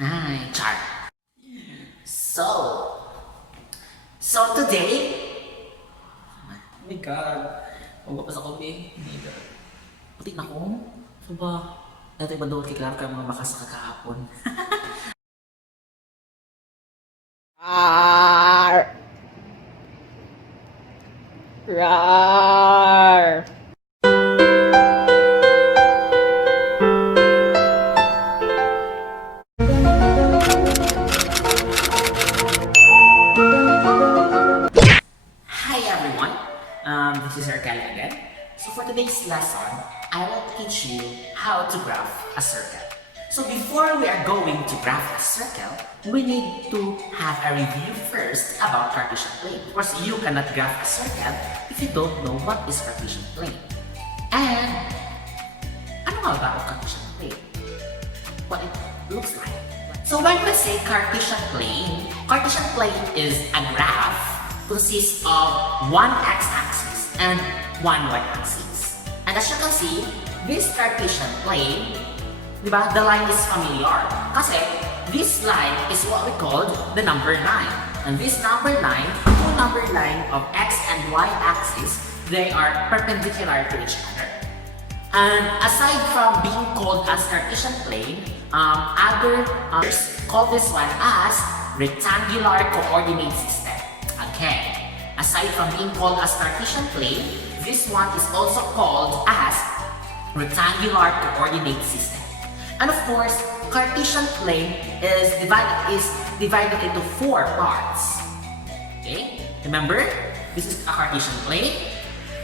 Hi, Char. So, so today, oh my God, magpapas ako, babe. Puti na ko. So ba, ito iba doon kay Clark ka mga bakas kakahapon. Rar. Rar. Hi everyone, this is Arcali again. So for today's lesson, I will teach you how to graph a circle. So before we are going to graph a circle, we need to have a review first about Cartesian plane. Of course, you cannot graph a circle if you don't know what is Cartesian plane. And ano nga ba ang Cartesian plane? What it looks like. So when we say Cartesian plane is a graph consists of one x-axis and one y-axis. And as you can see, this Cartesian plane, diba, the line is familiar. Kasi this line is what we call the number line. And this number line, two number line of x and y-axis, they are perpendicular to each other. And aside from being called as Cartesian plane, others call this one as rectangular coordinate system. Okay. Aside from being called as Cartesian plane, this one is also called as rectangular coordinate system. And of course, Cartesian plane is divided into four parts. Okay? Remember, this is a Cartesian plane.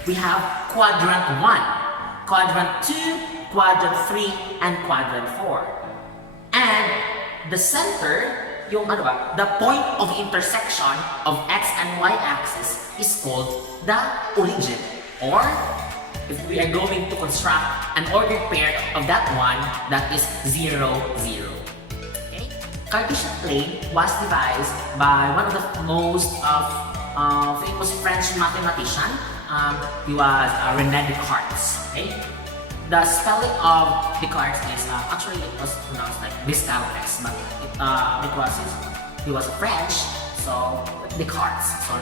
We have quadrant 1, quadrant 2, quadrant 3, and quadrant 4. And the center, the point of intersection of x and y axis is called the origin. Or, if we are going to construct an ordered pair of that one, that is 0, 0. Okay? Cartesian plane was devised by one of the most famous French mathematician. He was René Descartes. Okay? The spelling of Descartes is actually it was pronounced like Descartes, but because he was French, so Descartes. So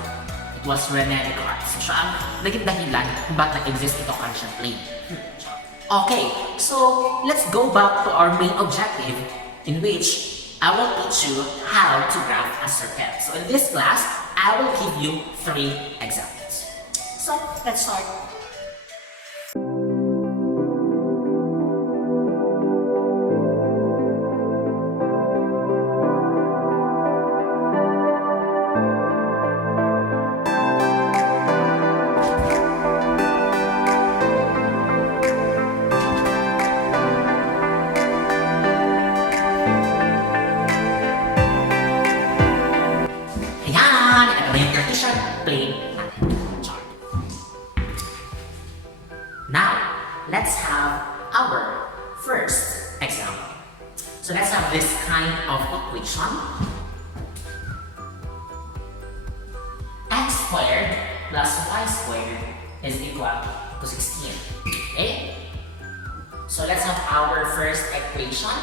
it was René Descartes. So siya ang naging dahilan kung bakit nag-exist ito Cartesian plane. Okay, so let's go back to our main objective, in which I will teach you how to graph a circle. So in this class, I will give you 3 examples. So let's start. Now, let's have our first example. So let's have this kind of equation. X squared plus y squared is equal to 16. Okay? So let's have our first equation.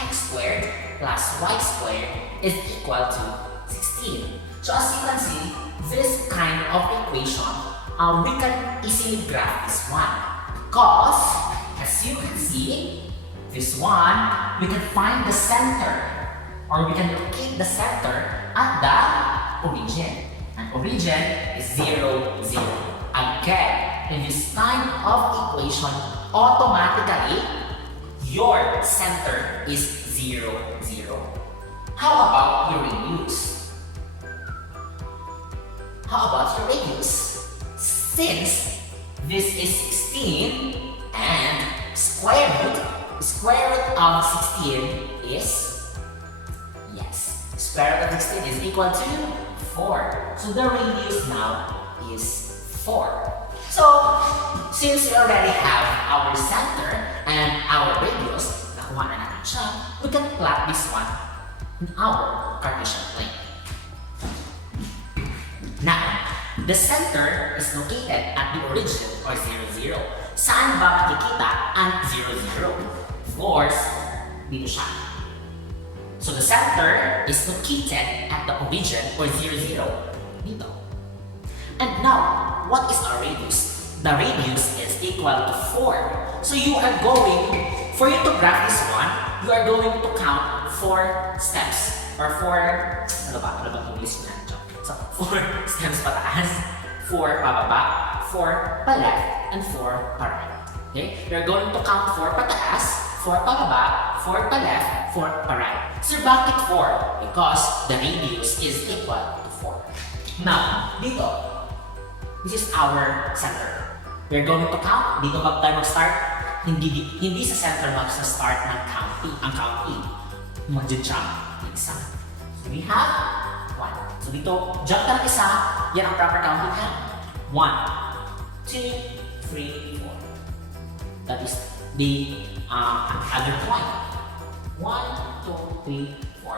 X squared plus y squared is equal to 16. So as you can see, this kind of equation, we can easily graph this one. Because, as you can see, this one, we can find the center, or we can locate the center at the origin. And origin is 0, 0. Again, in this kind of equation, automatically, your center is 0, 0. How about your radius? How about your radius? Since this is 16 and square root of 16 is, yes, square root of 16 is equal to 4. So the radius now is 4. So, since we already have our center and our radius, nakuha na natin siya, we can plot this one in our Cartesian plane. Now, the center is located at the origin, or 0, 0. Saan ba makikita ang 0, 0? Of course, dito siya. So the center is located at the origin or 0, 0 dito. And now, what is our radius? The radius is equal to 4. So you are going, for you to graph this one, you are going to count 4 steps or 4, ano ba English na? So 4 steps pataas, 4 pababa, 4 pa left, and 4 pa right. Okay? You're going to count 4 pataas, 4 pababa, 4 pa left, 4 pa right. So bakit 4? Because the radius is equal to 4. Now, dito, this is our center. We're going to count. Dito tayo mag-start. Hindi sa center mag-start ng counting. Ang counting. Mag-jump. Isa. So we have 1. So dito, jump ka ng isa. Yan ang proper counting ha. 1, 2, 3, 4. That is the other point. 1, 2, 3, 4.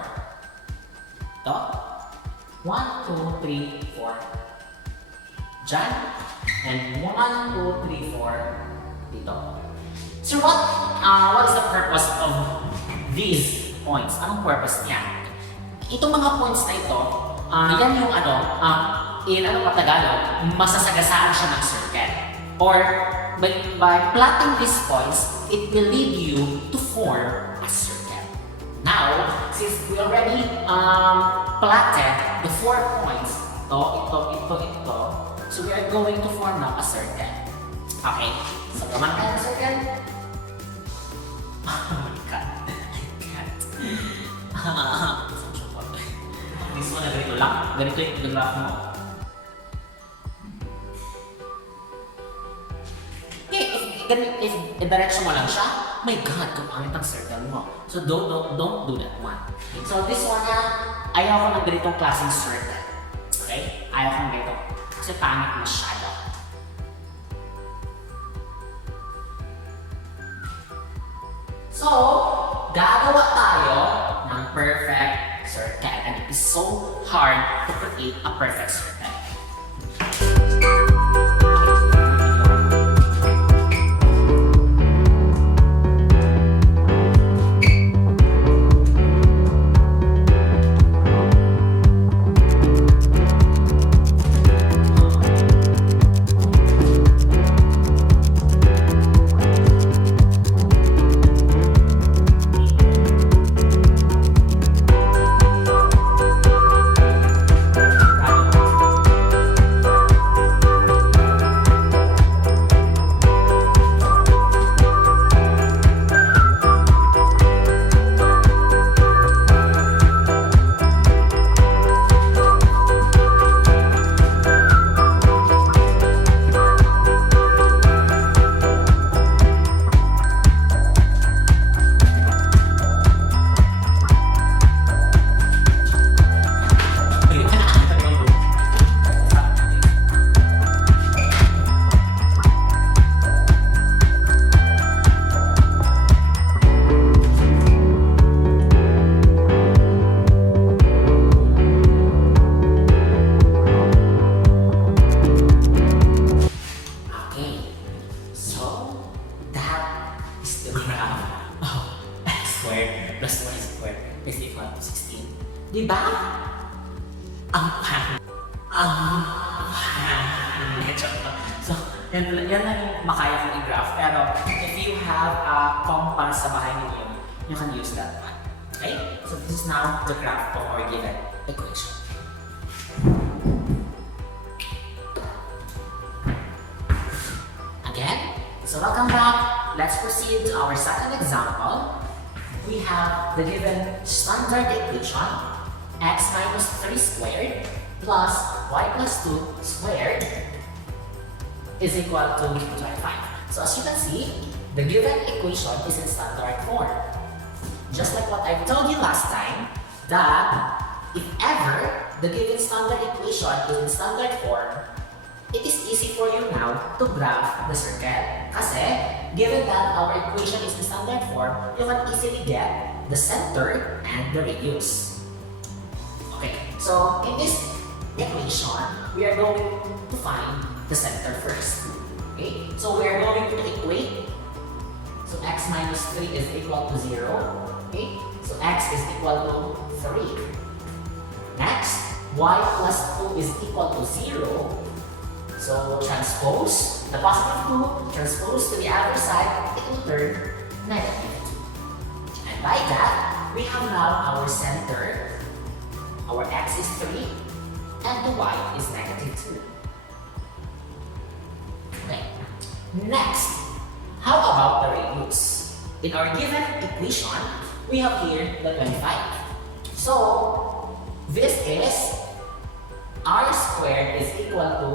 Ito. 1, 2, 3, 4. Diyan. And 1, 2, 3, 4 dito. So what is the purpose of these points? Anong purpose niya? Itong mga points na ito, yan yung in Tagalog, masasagasaan siya ng circle. Or by plotting these points, it will lead you to form a circle. Now, since we already plotted the 4 points, ito, so we are going to form now a circle. Okay, so gaman tayo ng circle. Oh my god, I can't. This one na ganito lang, ganito yung graph mo. Okay, if direction mo lang siya, my god, kapangit ang circle mo. So don't do that one. So this one ayaw ko ng ganitong klaseng circle. Okay? Ayaw ko ng ganito. Kasi pangit masyado. So, gagawa tayo ng perfect circle. And it is so hard to create a perfect circle. Diba? So, yan lang yung makaya kong i-graph. Pero, if you have a compass sa bahay ninyo, you can use that one. Okay? So, this is now the graph of our given equation. Again, so welcome back. Let's proceed to our second example. We have the given standard equation x minus 3 squared plus y plus 2 squared is equal to 25. So as you can see, the given equation is in standard form. Just like what I've told you last time, that if ever the given standard equation is in standard form, it is easy for you now to graph the circle. Kasi, given that our equation is in standard form, you can easily get the center and the radius. Okay, so in this equation, we are going to find the center first. Okay, so we are going to equate. So x minus 3 is equal to 0. Okay, so x is equal to 3. Next, y plus 2 is equal to 0. So transpose the positive 2, transpose to the other side, it will turn negative 2. And by that, we have now our center. Our x is 3 and the y is negative 2. Okay. Next, how about the radius? In our given equation, we have here the 25. So, this is r squared is equal to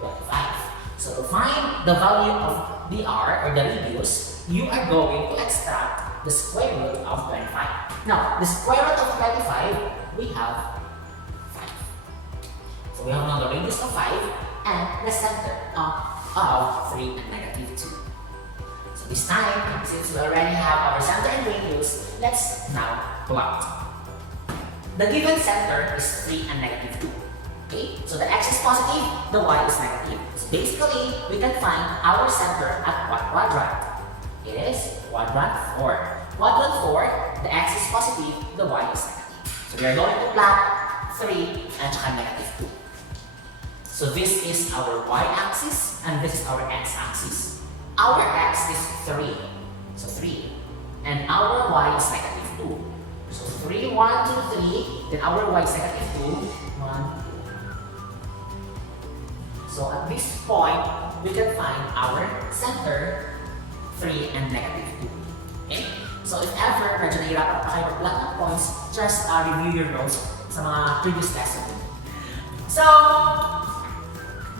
25. So, to find the value of the r or the radius, you are going to extract the square root of 25. Now, the square root of 25, we have 5. So, we have now the radius of 5 and the center of 3 and negative 2. So, this time, since we already have our center and radius, let's now plot. The given center is 3 and negative 2. Okay, so the x is positive, the y is negative. So basically, we can find our center at what quadrant? It is quadrant 4. Quadrant 4, the x is positive, the y is negative. So we are going to plot 3 and negative 2. So this is our y-axis and this is our x-axis. Our x is 3, so 3. And our y is negative 2. So 3, 1, 2, 3, then our y is negative 2, 1, 2. So at this point, we can find our center, 3 and negative 2. Okay? So if ever medyo nahirapan pa kayo mag-plot ng points, just review your notes sa mga previous lesson. So,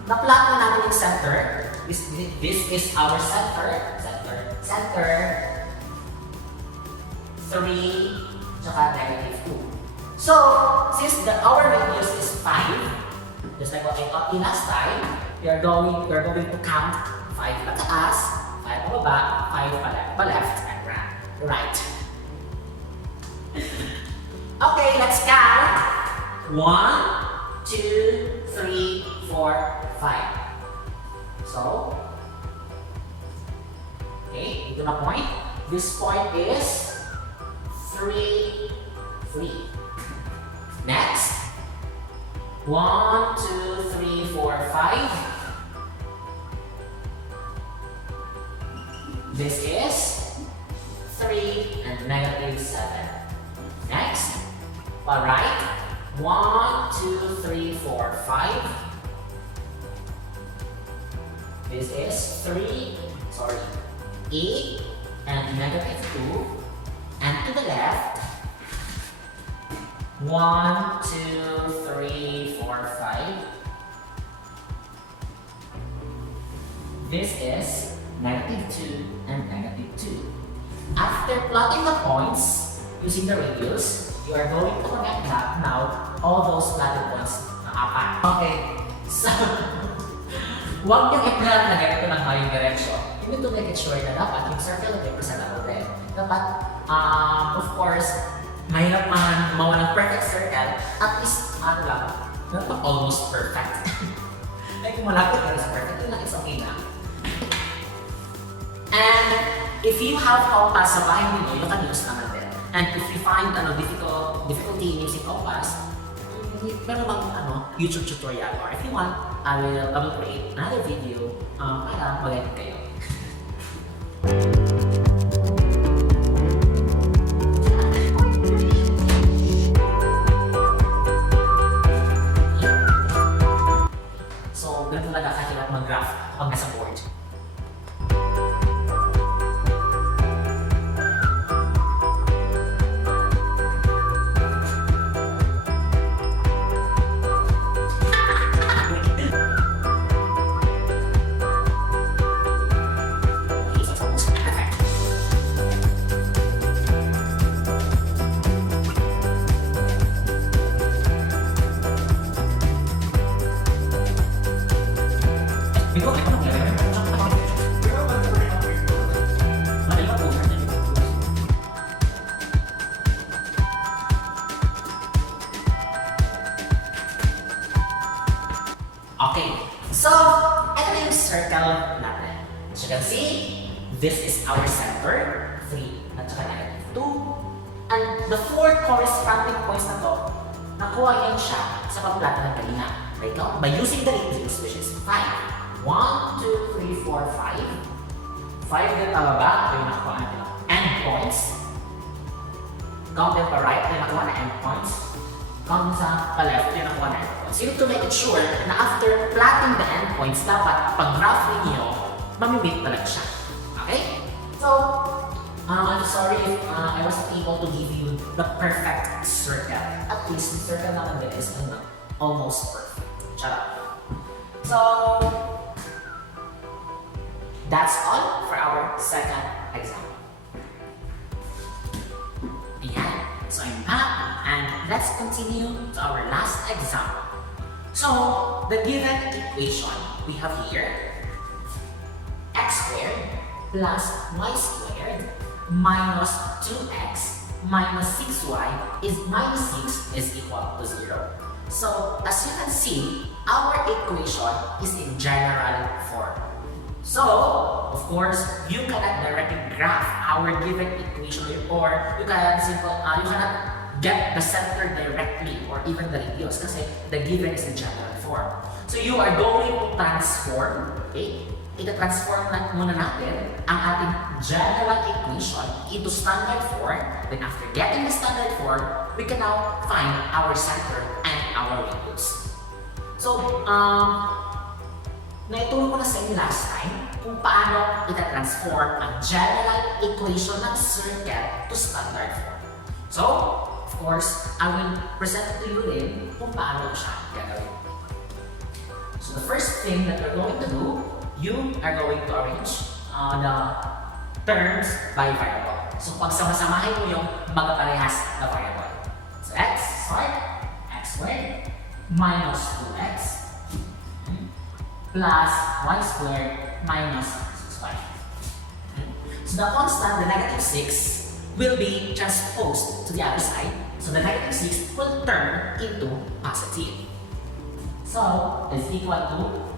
na-plot na natin yung center. This is our center. Center, 3, tsaka negative 2. So, since our radius is 5, just like what I taught you last time, we are going to count 5 pataas, 5 pababa, 5 pa left, and right. Okay, let's count. 1, 2, 3, 4, 5. So, okay, ito na point. This point is 3, 3. Next, 1, 2, 3, 4, 5. This is 3 and negative 7. Next, far right, 1, 2, 3, 4, 5. This is 8 and negative 2. And to the left, 1, 2, 3, 4, 5. This is negative 2 and negative 2. After plotting the points using the radius, you are going to connect now all those plotted points na 4. Okay, so huwag niyong i-plot na ganito lang yung direction. You need to make it sure na dapat yung circle na representable din. Dapat, of course, mahirap man gumawa ng perfect circle, at least, dapat almost perfect. Like, kung malapit ka sa perfect, yun lang, it's okay na. And if you have compass sa bahay ninyo, you can use naman din. And if you find difficulty in using compass, meron bang YouTube tutorial, or if you want, I will create another video para mag-edit kayo. So, ganito talaga kahirap mag-graph pag nasa board. Okay, so ito na yung circle natin. As you can see, this is our center, 3 at saka negative 2. And And the 4 corresponding points na to, nakuha yan siya sa pagplata ng kanina. Right now, by using the radius, which is 5. 1, 2, 3, 4, 5. 5 din pababa, ito yung nakuha natin. Endpoints. Count them pa right, ito yung nakuha na endpoints. Count sa pa-left, ito yung nakuha na endpoints. You need to make it sure na after plotting the endpoints, dapat pag-graph ninyo, mamimit talaga siya. Okay? So, I'm sorry if I wasn't able to give you the perfect circle. At least the circle naman din is almost perfect. Charot. So, that's all for our second example. Ayan. So I'm back and let's continue to our last example. So, the given equation we have here, x squared plus y squared minus 2x minus 6y is minus 6 is equal to 0. So, as you can see, our equation is in general form. So, of course, you cannot directly graph our given equation or you cannot get the center directly or even the radius kasi the given is in general form. So, you are going to transform, okay? Ita-transform na muna natin ang ating general equation into standard form. Then after getting the standard form, we can now find our center and our radius. So, naituro ko na sa inyo last time kung paano ita-transform ang general equation ng circle to standard form. So, of course, I will present to you din kung paano siya gagawin. So, the first thing that we're going to do, you are going to arrange the terms by variable. So, pagsama-samahin mo yung magkaparehas na variable. So, x squared, x squared, minus 2x, plus y squared, minus 6y. So, the constant, the negative 6, will be transposed to the other side. So, the negative 6 will turn into positive. So, is equal to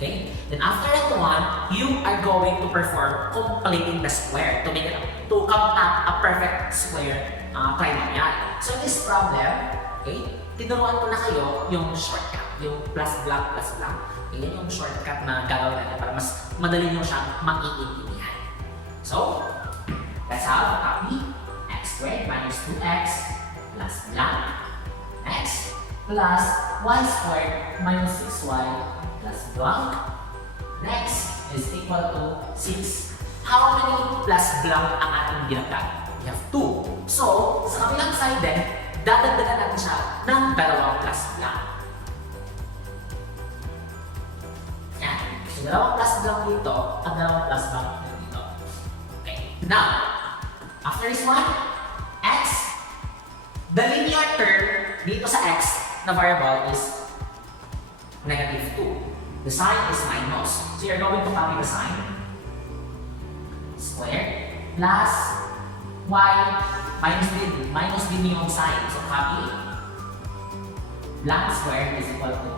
okay? Then after that one, you are going to perform completing the square to make it to come up a perfect square trinomial. So in this problem, okay, tinuruan ko na kayo yung shortcut, yung plus blank. Okay, yan yung shortcut na gagawin natin para mas madali nyo siyang maiintindihan. So, let's have a copy. X squared minus 2x plus blank. X plus y squared minus 6y plus blank. Next is equal to 6. How many plus blank ang ating ginagdag? We have 2. So, sa kabilang side din, dadagdagan natin siya ng dalawang plus blank. Yan. So, dalawang plus blank dito at dalawang plus blank dito. Okay. Now, after this one, x, the linear term dito sa x na variable is negative 2. The sign is minus. So you're going to copy the sign. Square plus y minus din yung sign. So copy. Blank square is equal to.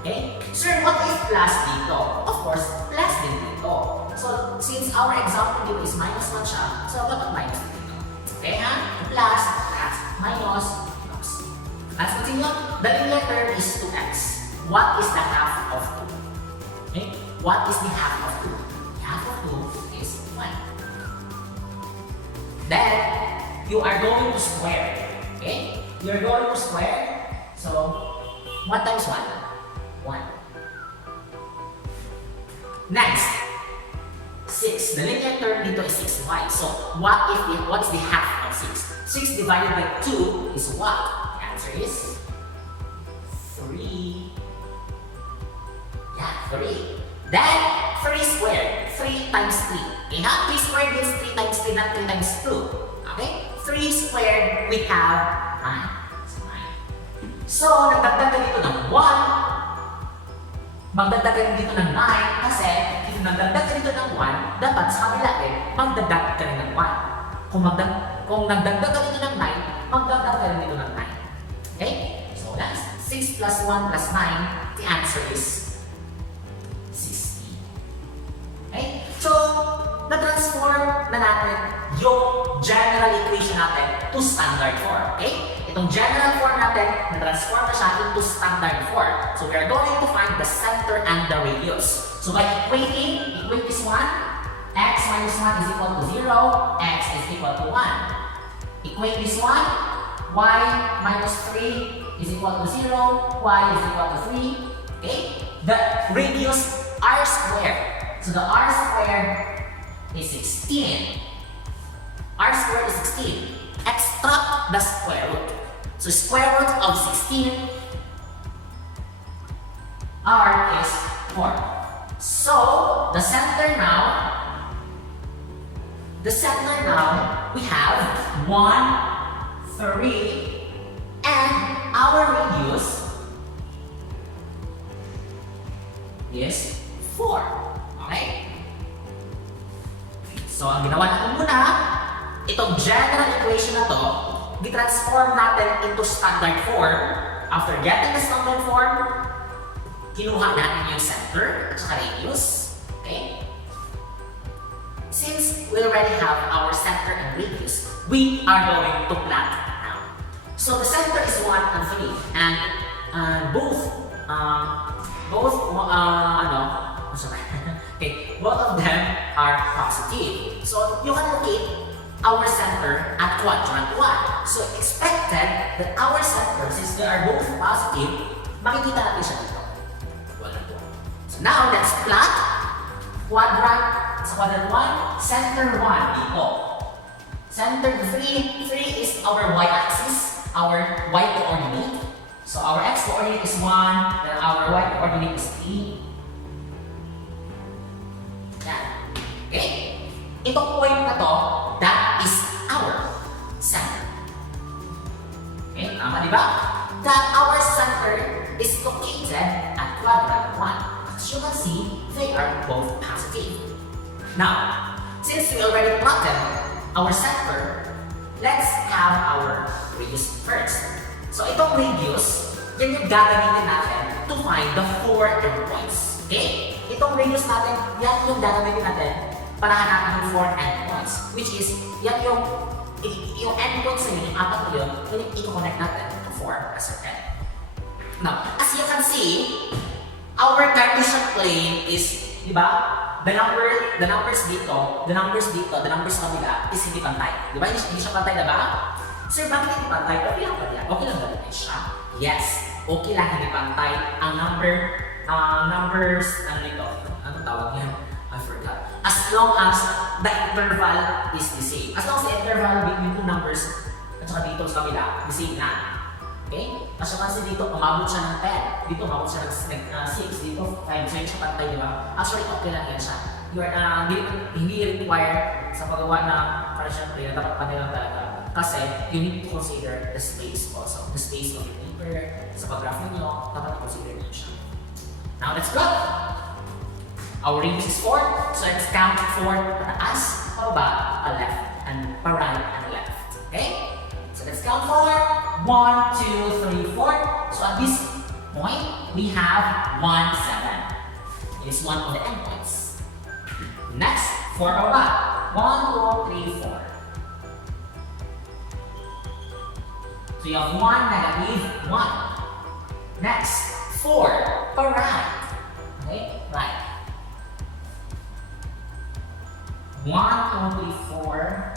Okay? Sir, what is plus dito? Of course, plus din dito. So since our example dito is minus 1 siya, so dapat minus dito. Okay ha? Plus, minus, plus. Let's continue. The linear term is 2x. What is the half of 2? Okay? What is the half of 2? The half of 2 is 1. Then, you are going to square. Okay? You are going to square. So, 1 times 1? 1. Next, 6. The linear term dito is 6y. So, what is the half of 6? 6 divided by 2 is what? The answer is 3. Yeah, 3. Then, 3 squared. 3 times 3. Okay, ha? 3 squared means 3 times 3, not 3 times 2. Okay? 3 squared, we have 9. So, 9. So, nagdagdagan dito ng 1. Magdagdagan dito ng 9 kasi kung nagdagdagan dito ng 1, dapat sa kabila rin, magdagdag ka rin ng 1. Kung nagdagdag ka dito ng 9, magdagdag ka rin dito ng 9. Okay? So, that's 6 plus 1 plus 9. The answer is okay? So, na-transform na natin yung general equation natin to standard form. Okay? Itong general form natin, na-transform na siya into standard form. So we are going to find the center and the radius. So by equate this one, x minus 1 is equal to 0, x is equal to 1. Equate this one, y minus 3 is equal to 0, y is equal to 3. Okay? The radius r squared. So the r squared is 16. R squared is 16. Extract the square root. So square root of 16, r is 4. So the center now, we have 1, 3, and our radius is 4. Okay? So ang ginawa natin muna, itong general equation na to, i-transform natin into standard form. After getting the standard form, kinuha natin yung center at saka radius. Okay? Since we already have our center and radius, we are going to plot now. So the center is 1 and 3, and both of them are positive. So you can locate our center at quadrant 1. So expected that our center, since they are both positive, makikita natin siya dito. So now let's plot quadrant 1, center 1 dito. Center 3 is our y-axis, our y coordinate. So our x coordinate is 1, then our y coordinate is 3. Yan. Okay? Itong point na to, that is our center. Okay? Tama di ba? That our center is located at quadrant 1. As you can see, they are both positive. Now, since we already plotted our center, let's have our radius first. So itong radius, yan yung gagamitin natin to find the 4 endpoints. Okay? Itong radius natin, yan yung gagamitin natin para hanapin yung 4 endpoints. Which is, yan yung endpoints na yun, yung 4 na yun, yung i-connect natin to 4 as a circle. Now, as you can see, our Cartesian plane is, di ba? The numbers dito, the numbers sa kabila is hindi pantay. Di ba? Hindi siya pantay, diba? Sir, bakit hindi pantay? Okay lang ba yan? Okay lang ba yan siya? Yes, okay lang hindi pantay. Ang numbers, ano ito? Anong tawag yan? I forgot. As long as the interval is the same. As long as the interval between two numbers at saka dito sa kabila, the same na. Okay? As you can see dito, umabot siya ng 10. Dito, umabot siya ng 6. Dito, 5. So, yun siya pantay, di ba? Actually, okay lang yan siya. Hindi require sa paggawa ng Cartesian plane na dapat pantay lang talaga. Kasi, you need to consider the space also. The space of the paper. Sa pag-graph ninyo, dapat i-consider nyo siya. Now, let's go! Our radius is 4. So, let's count 4 pataas, pababa, left, and right and left. Okay? So, let's count 4. 1, 2, 3, 4. So at this point, we have 1, 7. It is one of the endpoints. Next, 4 baba. 1, 2, 3, 4. So you have 1, negative 1. Next, 4 for right. Okay, right. 1, 2, 3, 4.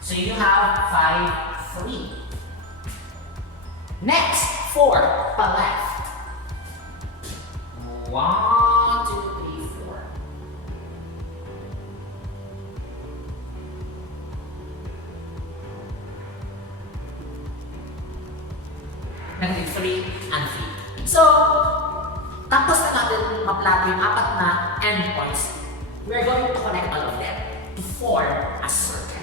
So you have 5, 3. Next, 4, pa left. 1, 2, 3, 4. Negative 3 and 3. So, tapos na natin ma-plot yung 4 na endpoints, we're going to connect all of them to form a circle.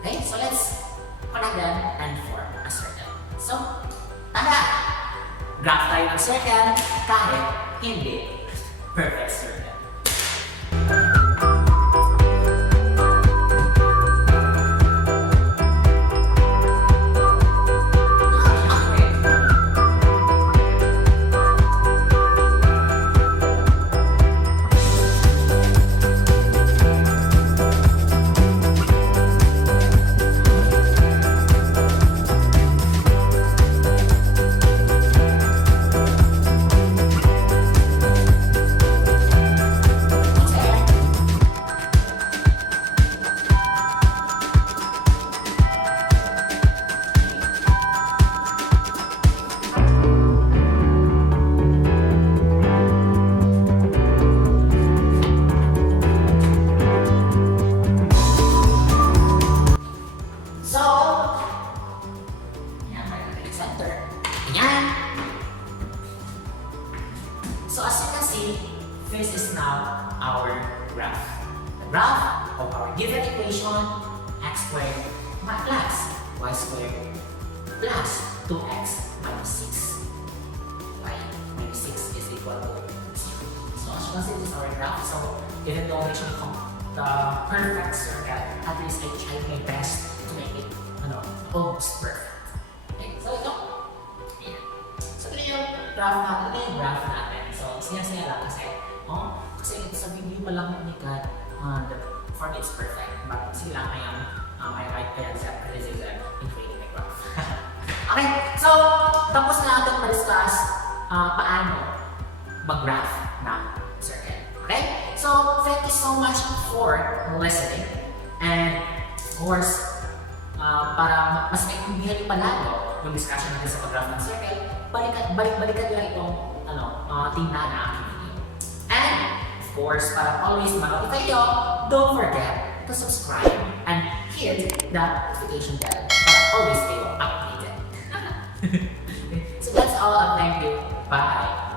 Okay, so let's connect them and form a circle. So, tada! Graph tayo ng circle kahit hindi perfect circle. our given equation, x squared plus y squared plus 2x minus 6. Y minus 6 is equal to 0. So as you can see, this is our graph. So even though we actually the perfect circle, at least I tried my best to make it almost perfect. Okay, so ito. Ayan. So ito yung graph natin. So siya lang kasi sa video pa lang ni Kat, the form is perfect. But sila I write kaya sa criticism in creating a graph. Okay, so tapos na natin ma-discuss paano mag-graph ng circle. Okay? So, thank you so much for listening. And, of course, para mas maintindihan niyo palalo yung discussion natin sa pag-graph ng circle, balikan lang itong tingnan na aking video. And, of course, para always ma-notify nyo, don't forget to subscribe and hit the notification bell para always kayo updated. So, that's all. Thank you. Bye.